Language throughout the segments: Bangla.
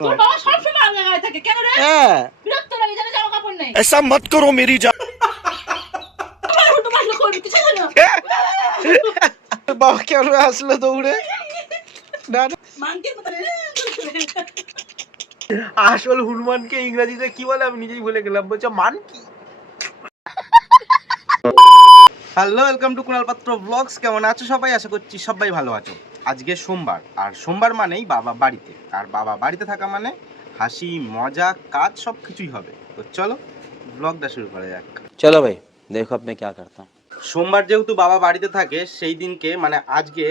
তোর বাবা সব সময় আলগায় থাকে কেন রে? হ্যাঁ বিরক্ত লাগে জানে জামা কাপড় নেই। ऐसा मत करो मेरी जान। তোমার করবি কিছু জানো? বাবা কেন আসলো দৌড়ে? না না, মানকে মত রে। আসল হনুমানকে ইংরেজিতে কি বলে আমি নিজেই ভুলে গেলাম। বলছে মান কি? হ্যালো, ওয়েলকাম টু কুণাল পাত্র ব্লগস। কেমন আছো সবাই? আশা করছি সবাই ভালো আছো। আজকে সোমবার, আর সোমবার মানেই বাবা বাড়িতে, আর বাবা বাড়িতে থাকা মানে হাসি মজা কাজ সব কিছুই হবে। তো চলো ব্লগটা শুরু করা যাক। चलो भाई देखो अब मैं क्या करता हूँ। সোমবার যেহেতু বাবা বাড়িতে থাকে, সেই দিনকে মানে আজকে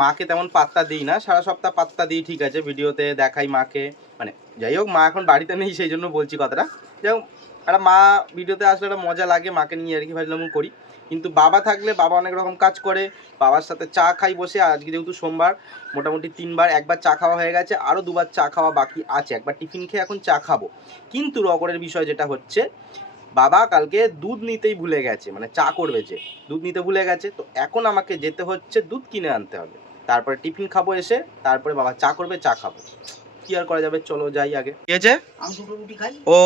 মাকে তেমন পাত্তা দিই না। সারা সপ্তাহ পাত্তা দিই ঠিক আছে, ভিডিওতে দেখাই মাকে, মানে যাই হোক মা এখন বাড়িতে নেই সেই জন্য বলছি কথাটা। যাই হোক একটা মা ভিডিওতে আসলে একটা মজা লাগে, মাকে নিয়ে আর কি ভাবলাম করি। কিন্তু বাবা থাকলে বাবা অনেক রকম কাজ করে, বাবার সাথে চা খাই বসে। আজকে যেহেতু সোমবার মোটামুটি 3বার, একবার চা খাওয়া হয়ে গেছে, আরও 2বার চা খাওয়া বাকি আছে। একবার টিফিন খেয়ে এখন চা খাবো। কিন্তু রগরের বিষয় যেটা হচ্ছে, বাবা কালকে দুধ নিতেই ভুলে গেছে, মানে চা করবে যে দুধ নিতে ভুলে গেছে। তো এখন আমাকে যেতে হচ্ছে দুধ কিনে আনতে হবে, তারপরে টিফিন খাবো এসে, তারপরে বাবা চা করবে, চা খাবো। কি আর করা যাবে, চলো যাই আগে। কি আছে? আমি দুটো রুটি খাই। ও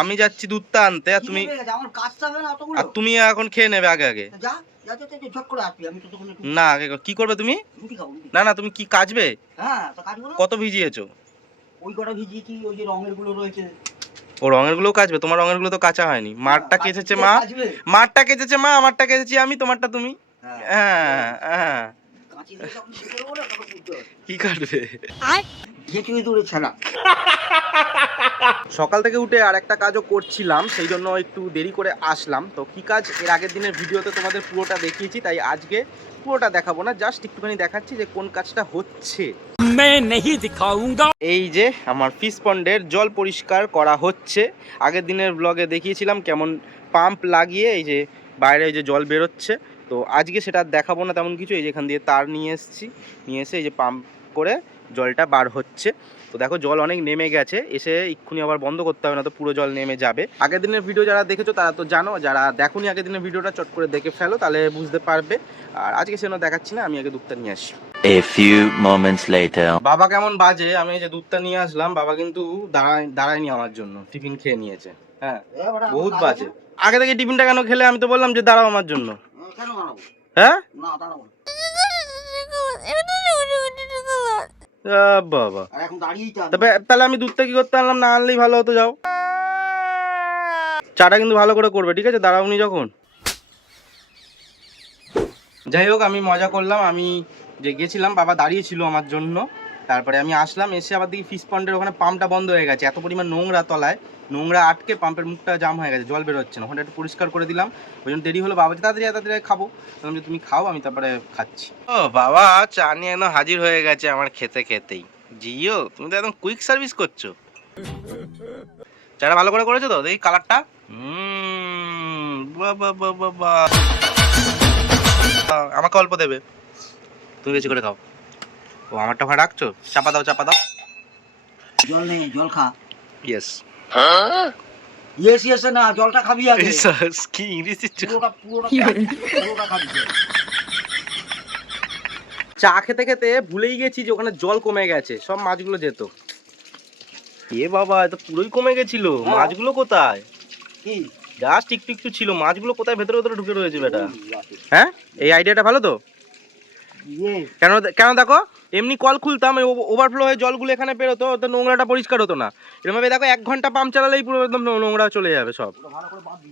আমি যাচ্ছি দুধটা আনতে, আর তুমি আমার কাজটা হবে না অতগুলো। আর তুমি এখন খেয়ে নেবে আগে আগে। যা যা যা যা, ঝট করে আসবি, আমি তো তখন একটু না আগে কি করবে তুমি? রুটি খাবো রুটি। না না তুমি কি কাচবে? হ্যাঁ তো কাজ করো। কত ভিজিয়েছো? ওই কটা ভিজিয়েছি, ওই যে রঙের গুলো রয়েছে। ও রঙের গুলো কাচবে? তোমার রঙের গুলো তো কাঁচা হয়নি। মাঠটা কেচেছে মা, মাঠটা কেচেছে মা, আমারটা কেচেছি আমি, তোমারটা তুমি। হ্যাঁ হ্যাঁ, কাঁচি দিয়ে তখন শুরু করবো না, তখন বুঝতে হবে। কি কাটবে? ঘেঁচুই দূরে ছাড়া। সকাল থেকে উঠে আর একটা কাজও করছিলাম, সেই জন্য একটু দেরি করে আসলাম। তো কি কাজ এর আগের দিনের ভিডিওতে তোমাদের পুরোটা দেখিয়েছি, তাই আজকে পুরোটা দেখাবো না, জাস্ট একটুখানি দেখাচ্ছি যে কোন কাজটা হচ্ছে। এই যে আমার ফিশ পন্ডের জল পরিষ্কার করা হচ্ছে। আগের দিনের ব্লগে দেখিয়েছিলাম কেমন পাম্প লাগিয়ে এই যে বাইরে এই যে জল বেরোচ্ছে। তো আজকে সেটা দেখাবো না তেমন কিছু। এই যে এখান দিয়ে তার নিয়ে এসেছি, নিয়ে এসে এই যে পাম্প করে জলটা বার হচ্ছে। তো দেখো জল অনেক নেমে গেছে, এসে এক্ষুনি আবার বন্ধ করতে হবে, না তো পুরো জল নেমে যাবে। আগের দিনের ভিডিও যারা দেখেছো তারা তো জানো, যারা দেখোনি আগের দিনের ভিডিওটা চট করে দেখে ফেলো, তাহলে বুঝতে পারবে। আর আজকে সেজন্য দেখাচ্ছি না, আমি আগে দুধটা নিয়ে আসি। A few moments later. বাবা কেমন বাজে, আমি এই যে দুধটা নিয়ে আসলাম, বাবা কিন্তু দাঁড়ায়নি আমার জন্য, টিফিন খেয়ে নিয়েছে। হ্যাঁ বহুত বাজে। আগে থেকে টিফিনটা কেন খেলে? আমি তো বললাম যে দাঁড়াও আমার জন্য। কেন দাঁড়াবো? হ্যাঁ না দাঁড়াবো না। বাবা আর এখন দাঁড়িয়েই চা। তবে তাহলে আমি দুধটা কি করতে আনলাম, না আনলেই ভালো হতো। যাও চাটা কিন্তু ভালো করে করবে, ঠিক আছে? দাঁড়াওনি যখন। যাই হোক আমি মজা করলাম, আমি যে গেছিলাম বাবা দাঁড়িয়েছিল আমার জন্য, তারপরে আমি আসলাম, এসে আবার দেখি ফিশ পন্ডের ওখানে পাম্পটা বন্ধ হয়ে গেছে। এত পরিমাণ নোংরা তলায়, নোংরা আটকে পাম্পের মুখটা জাম হয়ে গেছে, জল বেরোচ্ছে না। ওখানে একটু পরিষ্কার করে দিলাম, ওই জন্য দেরি হলো। বাবা তাড়াতাড়ি তাড়াতাড়ি খাবো, বললাম যে তুমি খাও, আমি তারপরে খাচ্ছি। ও বাবা চা নিয়ে একদম হাজির হয়ে গেছে আমার খেতে খেতেই। জিও তুমি তো একদম কুইক সার্ভিস করছো। চাটা ভালো করে করেছো তো? দেখি কালারটা। বাবা বাবা বাবা, আমাকে অল্প দেবে, তুমি বেশি করে খাও। ও আমারটা ভাড়া রাখছো? চাপা দাও চাপা দাও। জল নেই, জল খা। ইয়েস ইয়েস ইয়েস না, জলটা খাবি আগে। কি ইংলিশ পুরোটা খাবি। চা খেতে খেতে ভুলেই গেছি যে ওখানে জল কমে গেছে, সব মাছগুলো যেত। এ বাবা এটা পুরোই কমে গেছিল। মাছগুলো কোথায়? কি জাস্ট একটু একটু ছিল, মাছগুলো কোথায় ভেতরে ভেতরে ঢুকে রয়েছে বেটা। হ্যাঁ এই আইডিয়াটা ভালো তো। ইয়ে কেন কেন দেখো, এমনি কল খুলতাম, ওভারফ্লো হয়ে জলগুলো এখানে বেরোতো, তো নোংরাটা পরিষ্কার হতো না। এরকমভাবে দেখো 1 ঘন্টা পাম্প চালালেই পুরো একদম নোংরা চলে যাবে সব। ভালো করে বাঁধবি।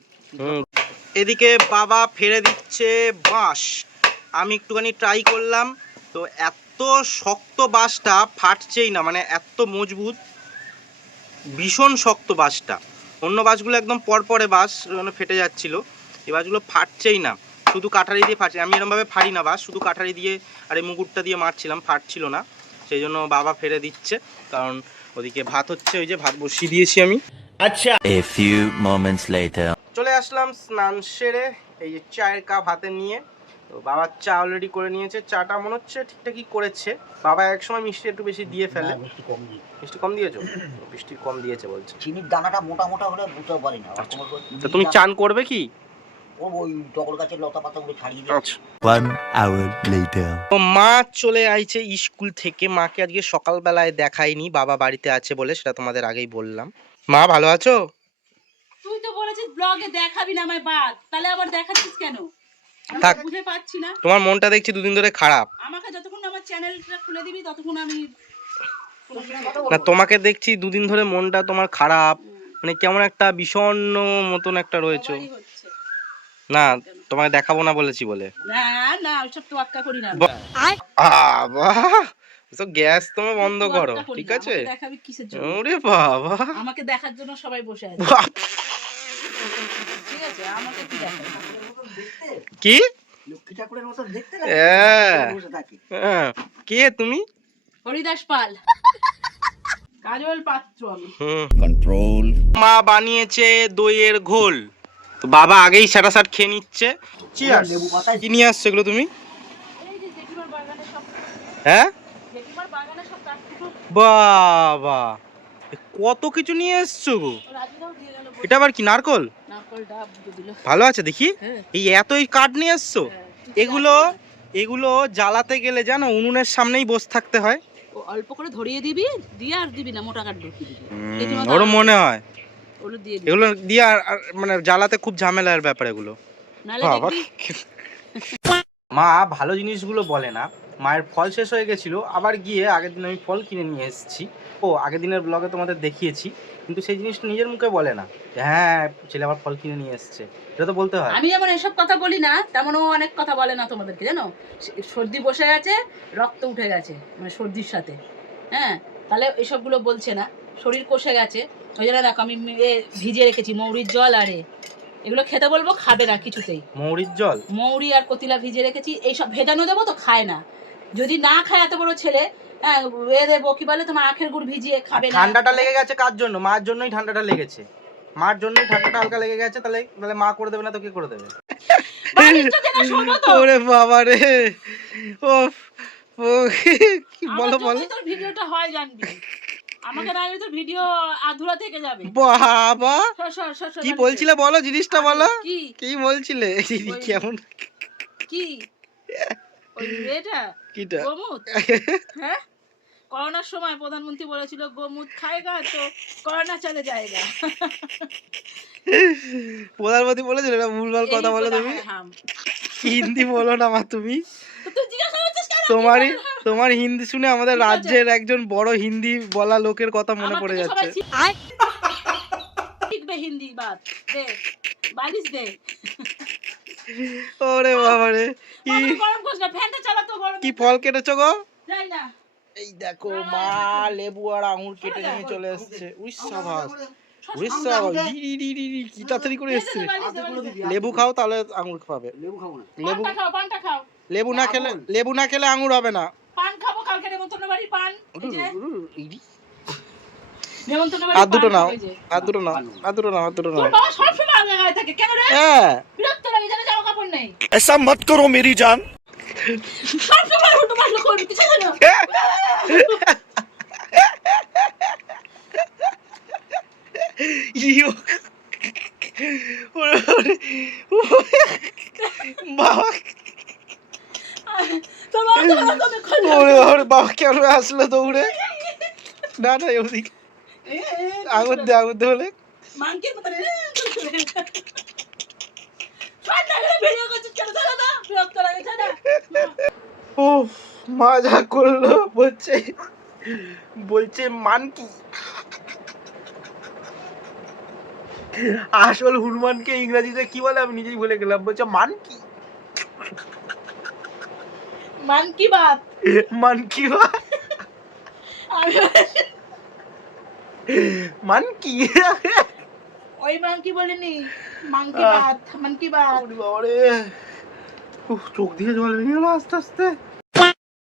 এদিকে বাবা ফেলে দিচ্ছে বাঁশ, আমি একটুখানি ট্রাই করলাম। তো এত শক্ত বাঁশটা ফাটছেই না, মানে এত মজবুত, ভীষণ শক্ত বাঁশটা। অন্য বাঁশগুলো একদম পরপরে বাঁশ মানে ফেটে যাচ্ছিল, এই বাঁশগুলো ফাটছেই না, শুধু কাঠারি দিয়ে ফাটছে। আমি এরকমভাবে ফাড়ি না বাঁশ, শুধু কাঠারি দিয়ে আর এই মুকুটটা দিয়ে মারছিলাম, ফাটছিল না। সেই জন্য বাবা ফেলে দিচ্ছে, কারণ ওদিকে ভাত হচ্ছে, ওই যে ভাত বসিয়ে দিয়েছি আমি। अच्छा A few moments later. চলে আসলাম স্নান সেরে, এই যে চায়ের কাপ হাতে নিয়ে। তো বাবা চা অলরেডি করে নিয়েছে, চাটা মনে হচ্ছে ঠিকঠাকই করেছে। বাবা একসময় মিষ্টি একটু বেশি দিয়ে ফেলে। মিষ্টি কম দিই। মিষ্টি কম দিয়েছো? মিষ্টি কম দিয়েছে বলছে। চিনির দানাটা মোটা মোটা হলে বুঝতে পারি না। তা তুমি চান করবে কি? ওই টগর গাছের লতা পাতাগুলো ছাড়িয়ে দিয়ে আচ্ছা। 1 hour later. তো মা চলে আইছে স্কুল থেকে, মাকে আজকে সকালবেলায় দেখাইনি, বাবা বাড়িতে আছে বলে, সেটা তোমাদের আগেই বললাম। মা ভালো আছো? তুই তো বলেছিস ব্লগে দেখাবি না আমায় বাদ, তাহলে আবার দেখাচ্ছিস কেন? আমি থাক। তো বুঝে পাচ্ছি না। তোমার মনটা দেখছি দুদিন ধরে খারাপ। আমাকে যতক্ষণ আমার চ্যানেলটা খুলে দিবি ততক্ষণ আমি না, তোমাকে দেখছি দুদিন ধরে মনটা তোমার খারাপ, মানে কেমন একটা বিষণ্ণ মতন একটা রয়েছে। সবারই হচ্ছে। না, তোমাকে দেখাবো না বলেছি বলে। না না ওইসব তো আক্কা করি না। তো গ্যাস তোমার বন্ধ করো, তোয়াক্কা করি ঠিক না। আছে? আমাকে দেখাবি কিসের জন্য? ওরে বাবা, আমাকে দেখার জন্য সবাই বসে আছে, বাপ! ঠিক আছে? আমাকে কি দেখাবে? দেখতে কি? লক্ষ্মী ঠাকুরের মতো দেখতে হ্যাঁ। বসে থাকে। হ্যাঁ, কে তুমি? হরিদাস পাল, কাজল পাত্র আমি। कंट्रोल মা বানিয়েছে দইয়ের ঘোল, তো বাবা আগেই স্যাটাসাট খেয়ে নিচ্ছে। চিয়ার্স। লেবু পাতা কি নিয়ে আসছো এগুলো তুমি? এই যে জেঠিমার বাগানে সব, হ্যাঁ, জেঠিমার বাগানে সব কাঠকুটো বাবা কত কিছু নিয়ে এসছো গো। রাজুদাও দিয়ে গেল। এটা আবার কি, নারকল? নারকল ডাব দিয়ে দিল। ভালো আছে দেখি। হ্যাঁ। এই এতই কাঠ নিয়ে এসছো? হ্যাঁ। এগুলো এগুলো জ্বালাতে গেলে জানো উনুনের সামনেই বসে থাকতে হয়। ও অল্প করে ধরিয়ে দিবি, দিয়ে আর দিবি না, মোটা কাঠ ঢুকিয়ে দিবি। জেঠিমা ওরও মনে হয় ওগুলো দিয়ে দিবি, এগুলো দিয়ে আর মানে জ্বালাতে খুব ঝামেলার ব্যাপার এগুলো। নাহলে বাবা। দেখবি মা ভালো জিনিসগুলো বলে না। মায়ের ফল শেষ হয়ে গেছিলো, আবার গিয়ে আগের দিন আমি ফল কিনে নিয়ে এসেছি। ও আগের দিনের ব্লগে তোমাদের দেখিয়েছি, কিন্তু সেই জিনিসটা নিজের মুখে বলে না যে হ্যাঁ ছেলে আবার ফল কিনে নিয়ে এসছে, এটা তো বলতে হয়। আমি যেমন এসব কথা বলি না, তেমন ও অনেক কথা বলে না তোমাদেরকে, জানো? সর্দি বসে গেছে, রক্ত উঠে গেছে মানে সর্দির সাথে, হ্যাঁ, তাহলে এসবগুলো বলছে না, শরীর কষে গেছে। ওই জন্য দেখো আমি ভিজিয়ে রেখেছি মৌরির জল, আরে এগুলো খেতে বলবো, খাবে না কিছুতেই। মৌরির জল, মৌরি আর কতিলা ভিজিয়ে রেখেছি, এইসব ভেজানো দেবো তো খায় না। যদি না খায় এত বড় ছেলে, হ্যাঁ এ দেবো কি বলে তোমার আখের গুড় ভিজিয়ে খাবে না। ঠান্ডাটা লেগে গেছে কার জন্য? মার জন্যই ঠান্ডাটা লেগেছে, মার জন্যই ঠান্ডাটা হালকা লেগে গেছে। তাহলে তাহলে মা করে দেবে না তো কে করে দেবে? বালিশটা দে না, শোবো তো। ওরে বাবা রে, ও কি বলো আমার বলো। যতই তোর ভিডিওটা হয় জানবি, আমাকে না হলে তোর ভিডিও আধুরা থেকে যাবে। বাবা সর, সর, সর, সর, কি বাড়ি বলছিলে বলো, জিনিসটা আরে, বলো। কি কি বলছিলে? ওই- কেমন কি ওই এটা কিটা? গোমুত, হ্যাঁ করোনার সময় প্রধানমন্ত্রী বলেছিল গোমুত খায়গা তো করোনা চলে যায়গা। প্রধানমন্ত্রী বলেছিল না, ভুলভাল কথা এই বলো বলা তুমি। হয়, হাম। হিন্দি বলো না মা তুমি। তো তুই জিজ্ঞাসা করছিস কেন? তোমার হিন্দি শুনে আমাদের ঠিক আছে। রাজ্যের একজন বড় হিন্দি বলা লোকের কথা মনে আমার পড়ে থেকে সবাই যাচ্ছে। শিখবে হিন্দি বাত দে, বালিশ দে। ওরে বাবা রে, কি মাথা গরম করিস না, ফ্যানটা চালা তো গরম। কি ফল কেটেছো গো? যাই না। এই দেখো মা লেবু আর আঙুর কেটে নিয়ে চলে এসেছে। উই সাবাস, উই সাবাস, কি তাড়াতাড়ি করে এসেছে। বালিশ দে, বালিশ দে। লেবু খাও তাহলে আঙুর খাবে। লেবু খাবো না। লেবু পানটা খাও, পানটা খাও। লেবু না খেলে আঙুর হবে না। পান খাবো, কালকে নেমন্তন্ন বাড়ি পান। এই যে, নেমন্তন্ন আর বাড়ি দুটো পান নাও, খাবে যে। আর দুটো নাও, আর দুটো নাও, আর দুটো নাও। তোর বাবা সবসময় আগে গায়ে থাকে, কেন রে? হ্যাঁ, বিরক্ত লাগে, জানো জামা কাপড় নেই। ऐसा मत करो मेरी जान সবসময় উল্টো পাল্টা করবি, কিছু জানো? ইয়ো। ওরে ওরে, বাবা, তোর বাবা তো আমার কবে খোলে? ওরে ওরে বাবা কেন আসলো দৌড়ে? না না ওদিক আঙুর দে, আঙুর দে বলে। মাংকির মতো রে, ঠান্ডা করে ভিডিও করছিস কেন? জানো না? বিরক্ত লাগে, জানো? ও মা যা করলো, বলছে বলছে মানকি। আসল হনুমানকে ইংরেজিতে কি বলে আমি নিজেই ভুলে গেলাম। বলছে মানকি, মান কি বাত? Monkey monkey. ওই মাংকি বলিনি, মাংকি বাত, মাংকি বাত। ওরে বাবা রে, উফ, চোখ দিয়ে জল বেরিয়ে গেল আস্তে আস্তে।